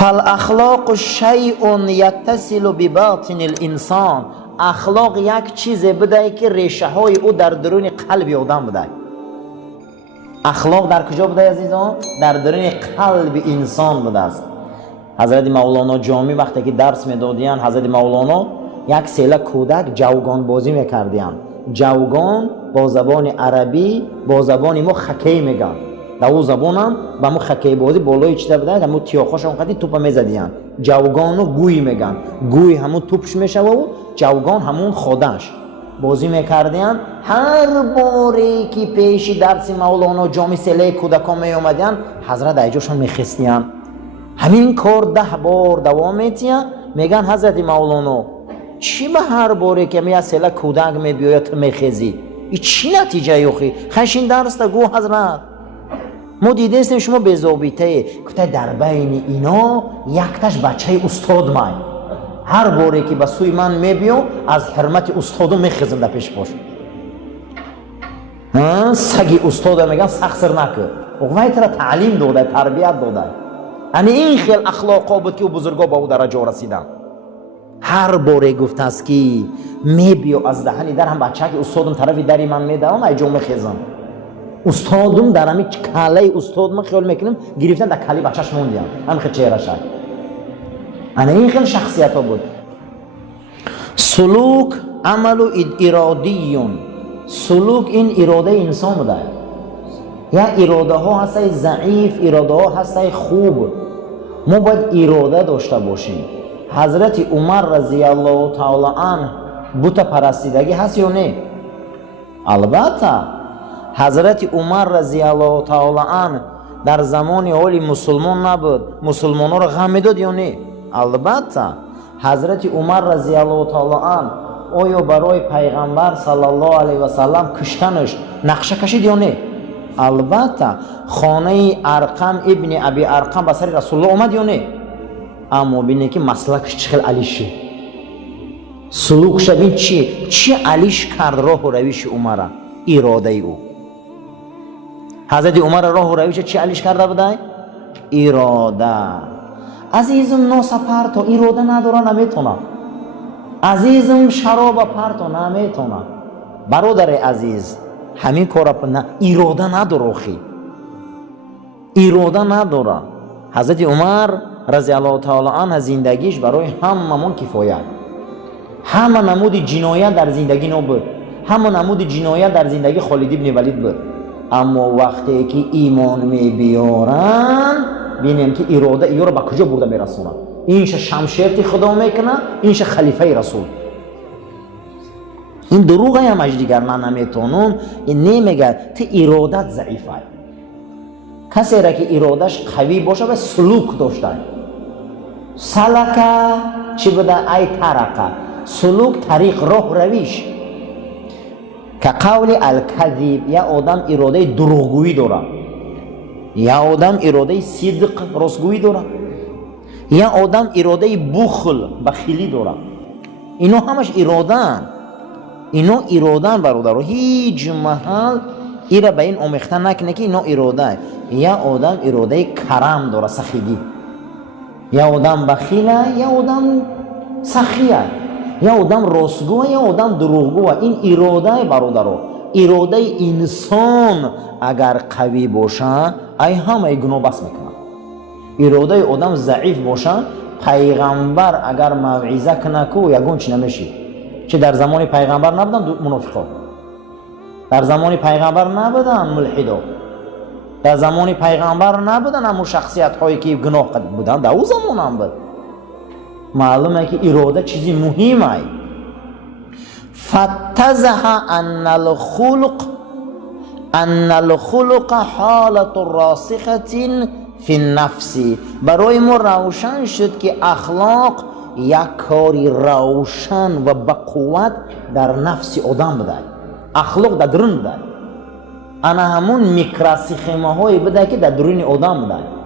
فالاخلاق شیء یتصل بباطن الانسان. اخلاق یک چیز بوده که ریشه های او در درون قلب آدم بوده. اخلاق در کجا بوده عزیزان؟ در درون قلب انسان بوده است. حضرت مولانا جامی وقتی که درس میدادیان، حضرت مولانا یک سیله کودک جوگان بازی میکردیان. جوگان با زبان عربی با زبان ما خکی میگن. در او زبان هم با مو خکی بازی بالای چیده بوده، در مو تیاخوش هم قدی توپ میزدیان. جوگانو گوی میگن. گوی همون توپش میشه و جوگان همون خودش بازی میکردیان. هر باری که پیش درس مولانا جامی سیله کودکان میومدیان، حضرت ایجاشون میخستیان. همین کار 10 بار دوام میتیان. میگن حضرت مولانا چی به هر باری که می از سیله کودک میبیاید میخیزی؟ ای چی نتیجه یوخی؟ خشین درس تا گو حضرت ما دیدیم شما به ضابطه که در بین اینا یکتاش بچه استاد من. هر باری که به سوی من میبیو از حرمت استادو میخیزم در پیش باش. سگی استاد میگن سخسر نکن. وقتی ترا تعلیم داده، تربیت داده. یعنی این خیل اخلاقا بود که بزرگا با او درجه رسیدن. هر باره گفته است که میبیو از دهنی در هم بچه که استادم طرفی دری من میدهم ایجا میخیزم. استادم در همی کله استاد من خیال میکنم گرفتن در کله بچهش موندیم. هم خیلی چهره شد. این خیلی شخصیت ها بود. سلوک عمل و ارادیون. سلوک این اراده انسان بوده. یا اراده ها هسته ضعیف، اراده ها هسته خوب. ما باید اراده داشته باشیم. حضرت عمر رضی الله تعالی عنه بت پرستیدگی هست یا نه؟ البته حضرت عمر رضی الله تعالی عنه در زمان حال مسلمان نبود، مسلمان ها را غم میداد یا نه؟ البته حضرت عمر رضی الله تعالی عنه آیا برای پیغمبر صلی الله علیه و سلم کشتنش نقشه کشید یا نه؟ البته خانه ارقم ابن ابی ارقم به سر رسول الله آمد یا نه؟ اما بینه که مسلکش چخیل علیشه، سلوکش بین چی علیش کرد راه و رویش عمره؟ اراده او. حضرت عمر راه و رویش چی علیش کرده بوده؟ اراده. عزیزم نوسه پرتا اراده نداره نمیتونه. عزیزم شراب پرتا نمیتونه. برادر عزیز همین کارا نه، اراده نداره. خی اراده نداره. حضرت عمر رضی الله تعالی عنه زندگیش برای هممون کفایت. همه نمود جنایت در زندگی نبود، همه نمود جنایت در زندگی خالد ابن ولید بود. اما وقتی که ایمان میبیارن بینیم که اراده ایو رو به کجا برده میرسونن. اینش شمشیرتی خدا میکنه، اینش خلیفه رسول. این دروغ هم اج دیگر من نمیتونم. این نمیگه تی ارادت ضعیفه. کسی را که ارادش قوی باشه و سلوک داشته. سلکه چی بوده؟ ای ترقه. سلوک طریق راه رویش. که قول الکذب، یا آدم اراده دروغگویی داره، یا آدم اراده صدق راستگویی داره، یا آدم اراده بخل بخیلی داره. اینا همش اراده‌اند. اینا اراده‌اند برادر. هیچ محل ایرا به این آمیخته نکنه که اینا اراده. یا آدم اراده کرم داره، سخیگی، یا آدم بخیله، یا آدم سخیه، یا آدم راستگوه، یا آدم دروغگوه. این اراده برادر. اراده انسان اگر قوی باشه ای همه گناه بس میکنه. اراده آدم ضعیف باشه پیغمبر اگر موعظه کنه کو یگون چی نمیشه. چه در زمان پیغمبر نبودن منافقا، در زمان پیغمبر نبودن ملحدا، در زمان پیغمبر نبودن همون شخصیت هایی که گناه بودن، در او زمان هم بود. معلومه که اراده چیزی مهمه. فتزح ان الخلق حالت راسخه فی النفس. برای ما روشن شد که اخلاق یک کاری روشن و بقوت در نفس آدم بده. اخلاق در درون بده. انا همون میکروسیخمه هایی بده که در درون آدم بده.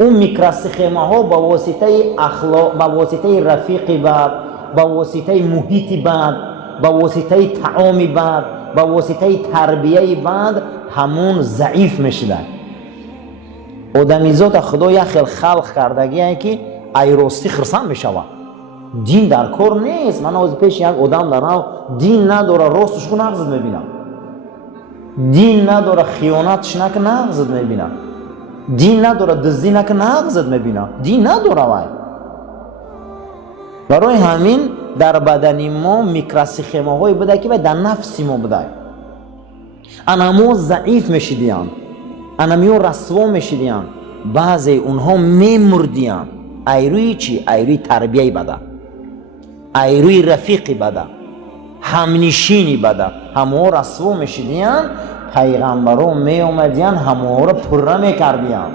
اون میکروسیخمه ها با واسطه اخلاق، با واسطه رفیق بد، با واسطه محیط بد، با واسطه طعام بد، با واسطه تربیه بد همون ضعیف میشدن. آدمیزاد خدا یک خیل خلق کردگیه که ای راستی خرسند میشوه. دین در کار نیست. من از پیش یک آدم دارم دین نداره راستش کو نقضت میبینم، دین نداره خیانتش نک نقضت میبینم، دین نداره دزدی نک نقضت میبینم، دین نداره. وای برای همین در بدن ما میکروسیخمه های بوده که در نفس ما بوده. انمو ضعیف میشیدیان، انمیو رسوا میشیدیان، بعضی اونها میمردیان. ایروی چی؟ ایروی تربیهی بده، ایروی رفیقی بده، همنشینی بده، همه رسوا میشیدیان. پیغمبران می اومدیان همه را پره میکردیان.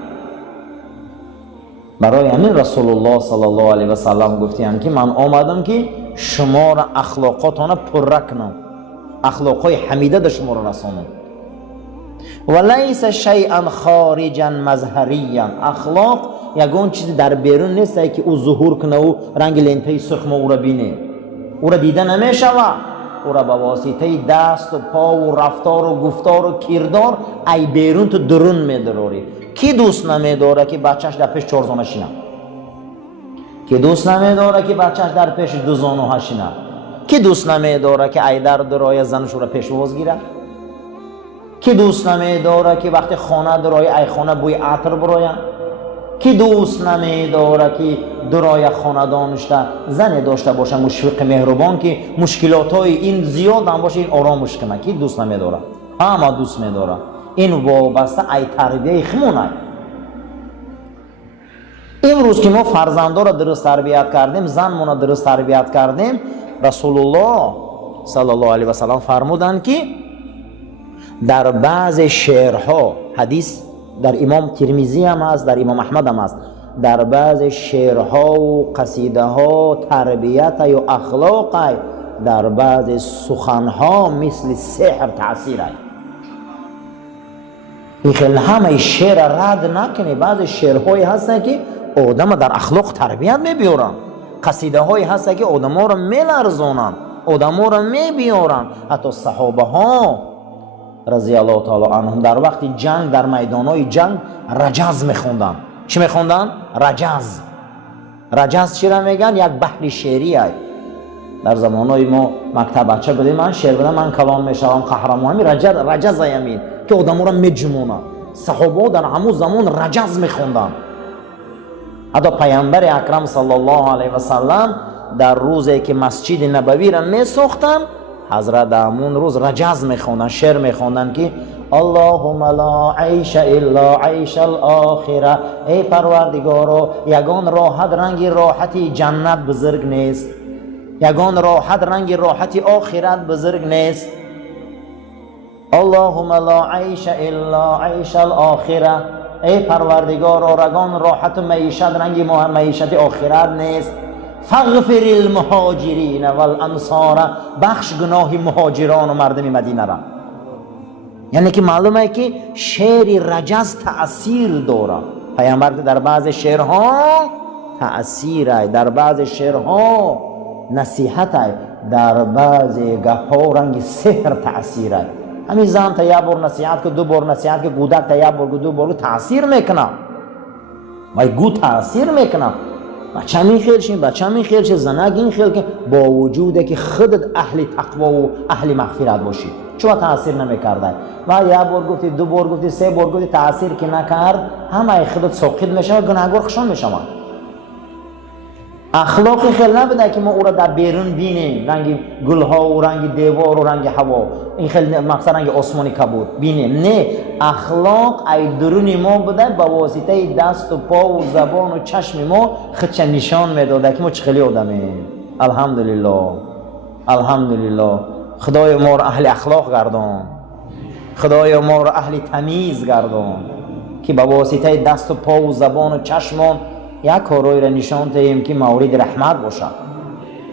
برای همین رسول الله صلی الله علیه و سلم گفتیان که من آمدم که شما را اخلاقاتانه پره کنم، اخلاقای حمیده در شما را رسانم. ولیس شیئا خارجا مظهریا، اخلاق یگان چیزی در بیرون نیست که او ظهور کنه و رنگ لنته سرخ او را بینه، او را دیده نمیشوه. او را به واسطه دست و پا و رفتار و گفتار و کردار ای بیرون تو درون میداری. کی دوست نمیداره که بچهش در پیش چهار زانو شینه؟ کی دوست نمیداره که بچهش در پیش دو زانو شینه؟ کی دوست نمیداره که ای در درای زنش را پیش باز گیره؟ کی دوست نمیداره که وقتی خانه درای ای خانه بوی عطر برایم؟ کی دوست نمیداره که درای خاندانش زن داشته باشه مشفق مهربان که مشکلات های این زیاد هم باشه این آرامش کنه؟ کی دوست نمیداره؟ همه دوست میداره. این وابسته ای تربیه خمونه. امروز که ما فرزندا را درست تربیت کردیم، زنمون را درست تربیت کردیم، رسول الله صلی الله علیه و سلم فرمودند که در بعض شعرها، حدیث در امام ترمذی هم هست، در امام احمد هم هست، در بعض شعرها و قصیده ها تربیت یا اخلاق، در بعض سخنها مثل سحر تاثیر است. این خیلی همه شعر رد نکنی. بعض شعرهایی هستن که آدم در اخلاق تربیت میبیارن، قصیده هایی هستن که آدم ها را میلرزونن، آدم ها را میبیارن. حتی صحابه ها رضی الله تعالی عنهم در وقت جنگ، در میدان های جنگ رجز میخوندن. چی میخوندن؟ رجز. رجز چی را میگن؟ یک بحر شعری است. در زمانهای ما مکتب بچه بودیم، من شعر بدم، من کلام میشوم قهرمان. همین رجز یمین که آدم را میجمونه. صحابه در همون زمان رجز میخوندن. حتی پیامبر اکرم صلی الله علیه و سلم در روزی که مسجد نبوی را میساختن، حضرت همون روز رجز میخوندن، شعر میخوندن که اللهم لا عیش الا عیش الاخره. ای پروردگارا، یگان راحت رنگی راحتی جنت بزرگ نیست، یگان راحت رنگی راحتی آخرت بزرگ نیست. اللهم لا عیش الا عیش الاخره. ای پروردگارا، رگان راحت و معیشت رنگی معیشت آخرت نیست. فاغفر المهاجرین والانصار. بخش گناه مهاجران و مردم مدینه را. یعنی که معلومه که شعر رجز تأثیر داره. پیامبر در بعض شعرها تأثیر است، در بعض شعرها نصیحت است، در بعض گپ‌ها رنگ سحر تأثیر است. همین زن تا یک بار نصیحت که، دو بار نصیحت که، کودک تا یک بار دو بار تأثیر میکنه. وای گو تأثیر میکنه. بچه می خیل شین، بچه می خیل شین، زنک این خیل که با وجوده که خودت اهل تقوا و اهل مغفرت باشی، چرا تأثیر نمیکرده؟ و یک بار گفتی، دو بار گفتی، سه بار گفتی، تأثیر که نکرد، همه خودت ساقط میشه و گناهگار خشن میشه. اخلاقی خیلی نبوده که ما او را در بیرون بینیم، رنگ گلها و رنگ دیوار و رنگ هوا، این خیلی مقصد رنگ آسمانی کبود بینیم. نه، اخلاق ای درون ما بوده، با واسطه دست و پا و زبان و چشم ما خودش نشان میداده که ما چه خیلی آدمیم. الحمدلله، الحمدلله. خدای ما را اهل اخلاق گردان، خدای ما را اهل تمیز گردان که با واسطه دست و پا و زبان و چشمان یک کارایی را نشان دهیم که مورد رحمت باشه.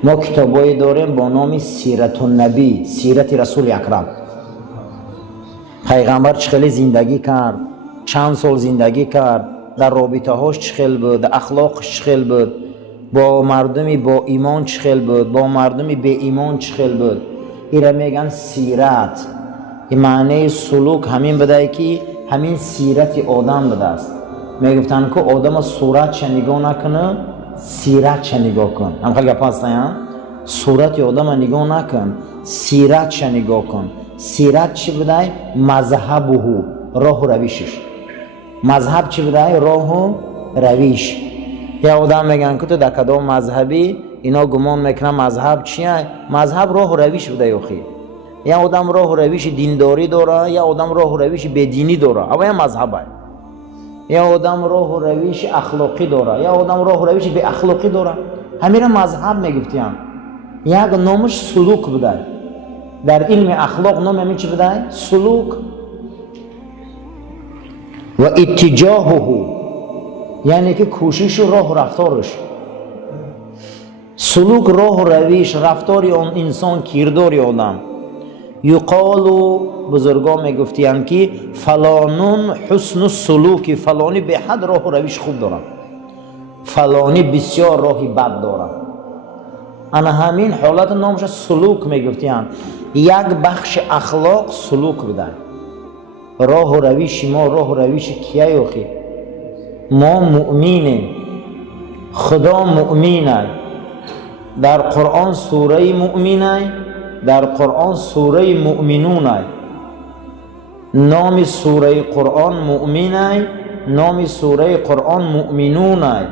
ما کتابایی داریم با نام سیرت النبی، سیرت رسول اکرم. پیغمبر چخیلی زندگی کرد، چند سال زندگی کرد، در رابطه هاش چخیل بود، در اخلاقش چخیل بود، با مردمی با ایمان چخیل بود، با مردمی به ایمان چخیل بود. این را میگن سیرت. این معنی سلوک همین بده که همین سیرت آدم بده است. میگفتن که آدم صورتش نگاه نکنه، سیرتش نگاه کن. هم خیلی گپ هستن. صورت آدم نگاه نکن، سیرتش نگاه کن. سیرت چی بوده؟ مذهبه، راه و رویشش. مذهب چی بوده؟ راه و رویش. یا آدم میگن که تو در کدام مذهبی، اینا گمان میکنن مذهب چیه؟ مذهب راه و رویش بوده یخی. یا آدم راه و رویش دینداری داره، یا آدم راه و رویش بدینی داره، اما این مذهبه. یا آدم راه و رویش اخلاقی داره، یا آدم راه و رویش به اخلاقی داره. همین را مذهب میگفتیم. یک نامش سلوک بوده. در علم اخلاق نام همین چی بوده؟ سلوک. و اتجاهه، یعنی که کوشش و راه و رفتارش. سلوک راه و رویش، رفتاری اون انسان، کرداری آدم. یقالو، بزرگان میگفتیم که فلانون حسن السلوک، فلانی به حد راه و رویش خوب دارن، فلانی بسیار راهی بد دارن. انا همین حالت نامش سلوک میگفتیم. یک بخش اخلاق سلوک بودن. راه و رویش ما، راه و رویش کیه یوخی؟ ما مؤمنیم، خدا مؤمنه. در قرآن سوره مؤمنه، در قرآن سوره مؤمنونه. نام سوره قرآن مؤمنه، نام سوره قرآن مؤمنونه.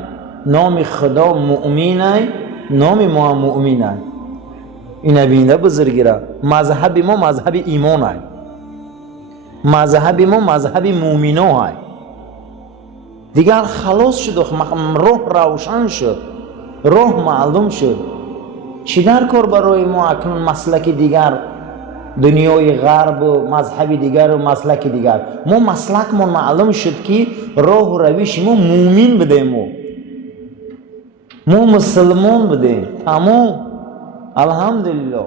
نام خدا مؤمنه، نام ما مؤمنه. این بینده بزرگیره. مذهب ما مذهب ایمانه، مذهب ما مذهب مؤمنه. دیگر خلاص شد، روح روشن شد، روح معلوم شد. چی در کار برای ما اکنون مسلک دیگر، دنیای غرب و مذهب دیگر و مسلک دیگر؟ ما مسلک ما معلوم شد که راه و رویش ما مومن بدیم، ما مسلمان بدیم. تمام. الحمدلله.